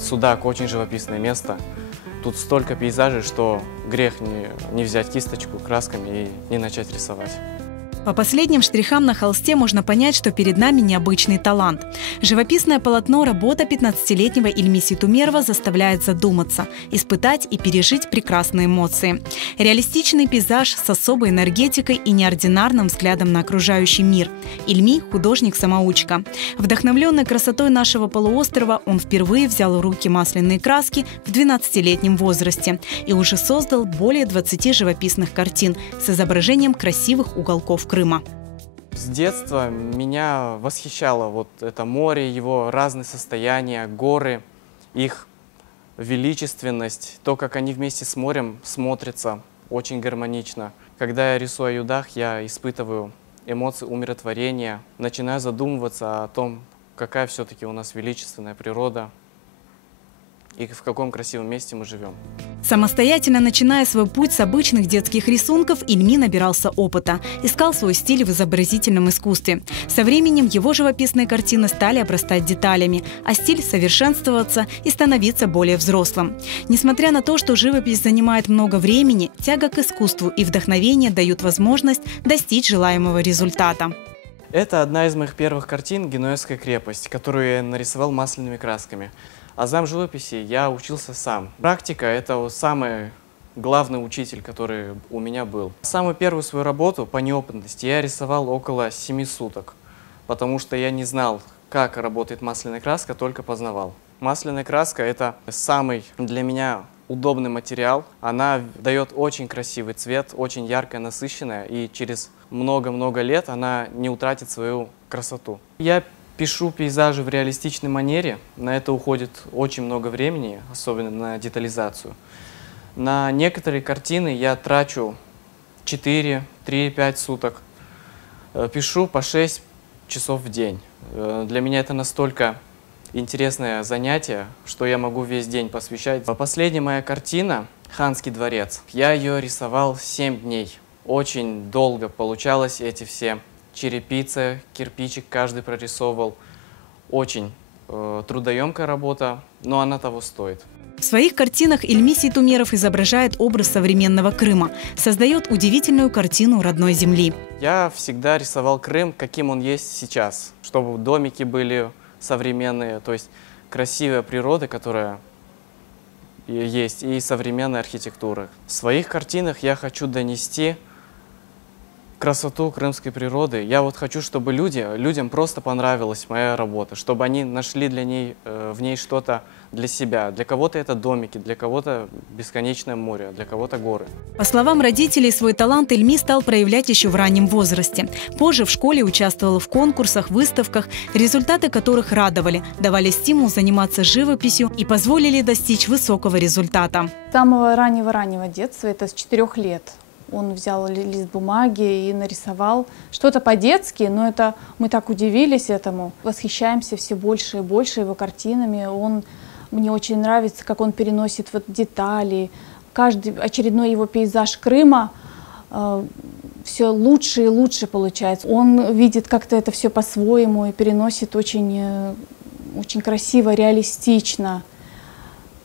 Судак очень живописное место. Тут столько пейзажей, что грех не взять кисточку красками и не начать рисовать. По последним штрихам на холсте можно понять, что перед нами необычный талант. Живописное полотно, работа 15-летнего Ильми Ситумерова заставляет задуматься, испытать и пережить прекрасные эмоции. Реалистичный пейзаж с особой энергетикой и неординарным взглядом на окружающий мир. Ильми – художник-самоучка. Вдохновленный красотой нашего полуострова, он впервые взял в руки масляные краски в 12-летнем возрасте и уже создал более 20 живописных картин с изображением красивых уголков Крыма. С детства меня восхищало вот это море, его разные состояния, горы, их величественность, то, как они вместе с морем смотрятся очень гармонично. Когда я рисую о юдах, я испытываю эмоции умиротворения, начинаю задумываться о том, какая все-таки у нас величественная природа и в каком красивом месте мы живем. Самостоятельно начиная свой путь с обычных детских рисунков, Ильми набирался опыта, искал свой стиль в изобразительном искусстве. Со временем его живописные картины стали обрастать деталями, а стиль совершенствоваться и становиться более взрослым. Несмотря на то, что живопись занимает много времени, тяга к искусству и вдохновение дают возможность достичь желаемого результата. Это одна из моих первых картин «Генуэзская крепость», которую я нарисовал масляными красками. Азам живописи я учился сам. Практика – это самый главный учитель, который у меня был. Самую первую свою работу по неопытности я рисовал около 7 суток, потому что я не знал, как работает масляная краска, только познавал. Масляная краска – это самый для меня удобный материал. Она дает очень красивый цвет, очень яркая, насыщенная, и через много-много лет она не утратит свою красоту. Я пишу пейзажи в реалистичной манере, на это уходит очень много времени, особенно на детализацию. На некоторые картины я трачу 4, 3, 5 суток, пишу по 6 часов в день. Для меня это настолько интересное занятие, что я могу весь день посвящать. Последняя моя картина «Ханский дворец». Я ее рисовал 7 дней. Очень долго получалось эти все черепица, кирпичик каждый прорисовывал. Очень трудоемкая работа, но она того стоит. В своих картинах Ильми Ситумеров изображает образ современного Крыма, создает удивительную картину родной земли. Я всегда рисовал Крым, каким он есть сейчас, чтобы домики были современные, то есть красивая природа, которая есть, и современная архитектура. В своих картинах я хочу донести красоту крымской природы. Я вот хочу, чтобы людям просто понравилась моя работа, чтобы они нашли в ней что-то для себя. Для кого-то это домики, для кого-то бесконечное море, для кого-то горы. По словам родителей, свой талант Ильми стал проявлять еще в раннем возрасте. Позже в школе участвовал в конкурсах, выставках, результаты которых радовали, давали стимул заниматься живописью и позволили достичь высокого результата. С самого раннего детства, это с 4 лет. Он взял лист бумаги и нарисовал что-то по-детски, но это мы так удивились этому. Восхищаемся все больше и больше его картинами. Мне очень нравится, как он переносит вот детали. Каждый очередной его пейзаж Крыма все лучше и лучше получается. Он видит как-то это все по-своему и переносит очень красиво, реалистично.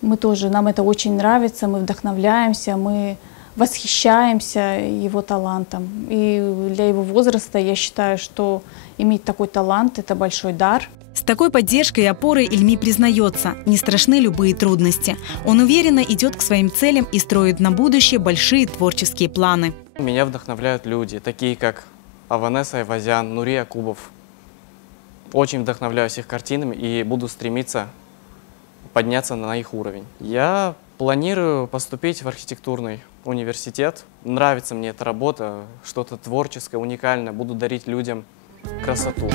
Нам это очень нравится, мы вдохновляемся, мы восхищаемся его талантом. И для его возраста я считаю, что иметь такой талант – это большой дар. С такой поддержкой и опорой Ильми признается, не страшны любые трудности. Он уверенно идет к своим целям и строит на будущее большие творческие планы. Меня вдохновляют люди, такие как Аванес Айвазян, Нури Якубов. Очень вдохновляюсь их картинами и буду стремиться подняться на их уровень. Я планирую поступить в архитектурный университет. Нравится мне эта работа, что-то творческое, уникальное. Буду дарить людям красоту.